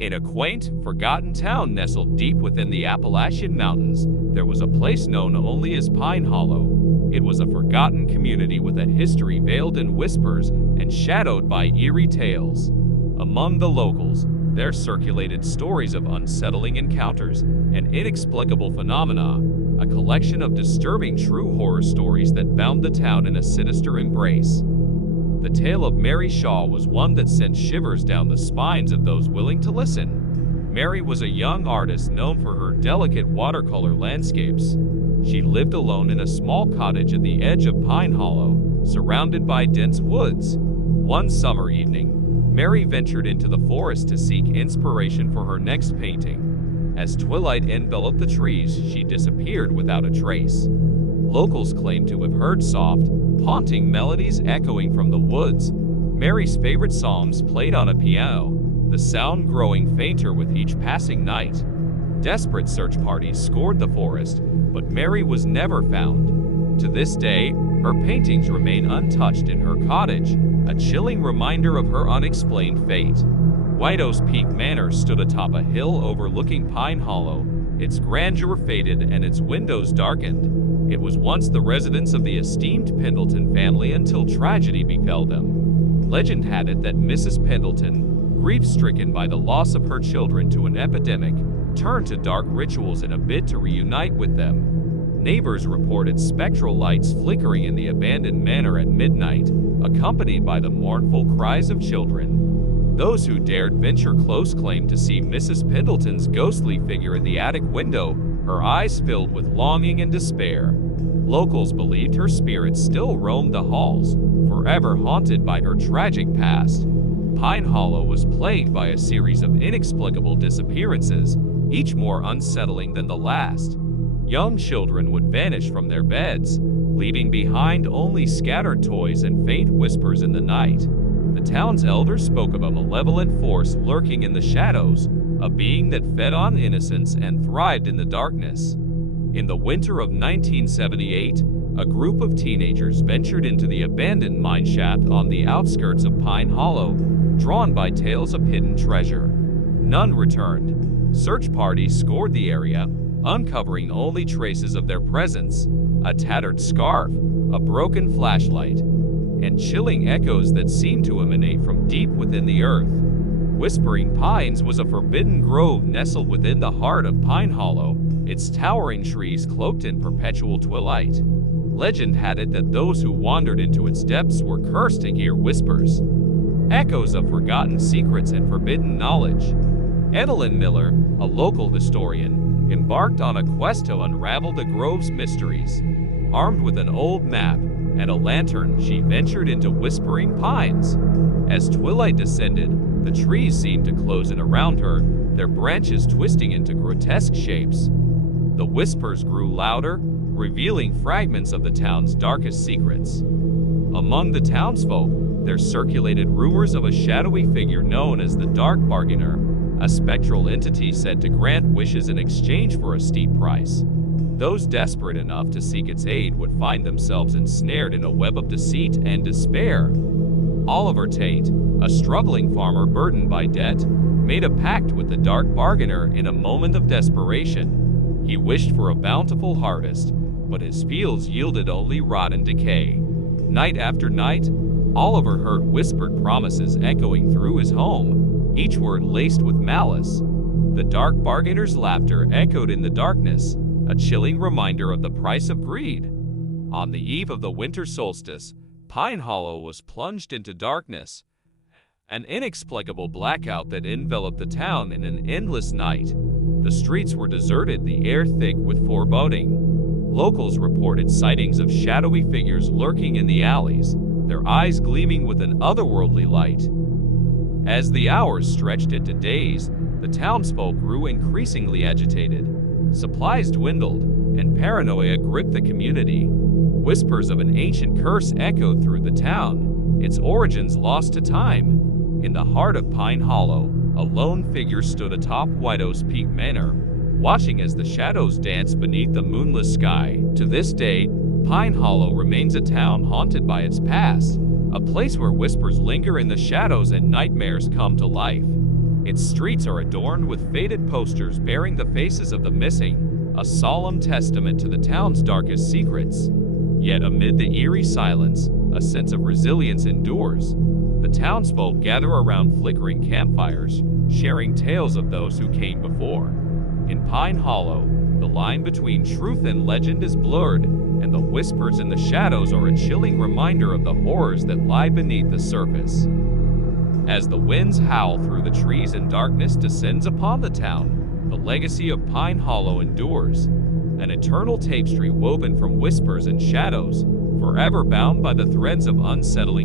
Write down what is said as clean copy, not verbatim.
In a quaint, forgotten town nestled deep within the Appalachian Mountains, there was a place known only as Pine Hollow. It was a forgotten community with a history veiled in whispers and shadowed by eerie tales. Among the locals, there circulated stories of unsettling encounters and inexplicable phenomena, a collection of disturbing true horror stories that bound the town in a sinister embrace. The tale of Mary Shaw was one that sent shivers down the spines of those willing to listen. Mary was a young artist known for her delicate watercolor landscapes. She lived alone in a small cottage at the edge of Pine Hollow, surrounded by dense woods. One summer evening, Mary ventured into the forest to seek inspiration for her next painting. As twilight enveloped the trees, she disappeared without a trace. Locals claim to have heard soft, haunting melodies echoing from the woods. Mary's favorite songs played on a piano, the sound growing fainter with each passing night. Desperate search parties scoured the forest, but Mary was never found. To this day, her paintings remain untouched in her cottage, a chilling reminder of her unexplained fate. White Oak Peak Manor stood atop a hill overlooking Pine Hollow, its grandeur faded and its windows darkened. It was once the residence of the esteemed Pendleton family until tragedy befell them. Legend had it that Mrs. Pendleton, grief-stricken by the loss of her children to an epidemic, turned to dark rituals in a bid to reunite with them. Neighbors reported spectral lights flickering in the abandoned manor at midnight, accompanied by the mournful cries of children. Those who dared venture close claimed to see Mrs. Pendleton's ghostly figure in the attic window, her eyes filled with longing and despair. Locals believed her spirit still roamed the halls, forever haunted by her tragic past. Pine Hollow was plagued by a series of inexplicable disappearances, each more unsettling than the last. Young children would vanish from their beds, leaving behind only scattered toys and faint whispers in the night. The town's elders spoke of a malevolent force lurking in the shadows, a being that fed on innocence and thrived in the darkness. In the winter of 1978, a group of teenagers ventured into the abandoned mine shaft on the outskirts of Pine Hollow, drawn by tales of hidden treasure. None returned. Search parties scoured the area, uncovering only traces of their presence: a tattered scarf, a broken flashlight, and chilling echoes that seemed to emanate from deep within the earth. Whispering Pines was a forbidden grove nestled within the heart of Pine Hollow, its towering trees cloaked in perpetual twilight. Legend had it that those who wandered into its depths were cursed to hear whispers, echoes of forgotten secrets and forbidden knowledge. Evelyn Miller, a local historian, embarked on a quest to unravel the grove's mysteries. Armed with an old map and a lantern, she ventured into Whispering Pines. As twilight descended, the trees seemed to close in around her, their branches twisting into grotesque shapes. The whispers grew louder, revealing fragments of the town's darkest secrets. Among the townsfolk, there circulated rumors of a shadowy figure known as the Dark Bargainer, a spectral entity said to grant wishes in exchange for a steep price. Those desperate enough to seek its aid would find themselves ensnared in a web of deceit and despair. Oliver Tate, a struggling farmer burdened by debt, made a pact with the Dark Bargainer in a moment of desperation. He wished for a bountiful harvest, but his fields yielded only rot and decay. Night after night, Oliver heard whispered promises echoing through his home, each word laced with malice. The Dark Bargainer's laughter echoed in the darkness, a chilling reminder of the price of greed. On the eve of the winter solstice, Pine Hollow was plunged into darkness, an inexplicable blackout that enveloped the town in an endless night. The streets were deserted, the air thick with foreboding. Locals reported sightings of shadowy figures lurking in the alleys, their eyes gleaming with an otherworldly light. As the hours stretched into days, the townsfolk grew increasingly agitated. Supplies dwindled, and paranoia gripped the community. Whispers of an ancient curse echoed through the town, its origins lost to time. In the heart of Pine Hollow, a lone figure stood atop White Oak Peak Manor, watching as the shadows danced beneath the moonless sky. To this day, Pine Hollow remains a town haunted by its past, a place where whispers linger in the shadows and nightmares come to life. Its streets are adorned with faded posters bearing the faces of the missing, a solemn testament to the town's darkest secrets. Yet amid the eerie silence, a sense of resilience endures. The townsfolk gather around flickering campfires, sharing tales of those who came before. In Pine Hollow, the line between truth and legend is blurred, and the whispers in the shadows are a chilling reminder of the horrors that lie beneath the surface. As the winds howl through the trees and darkness descends upon the town, the legacy of Pine Hollow endures, an eternal tapestry woven from whispers and shadows, forever bound by the threads of unsettling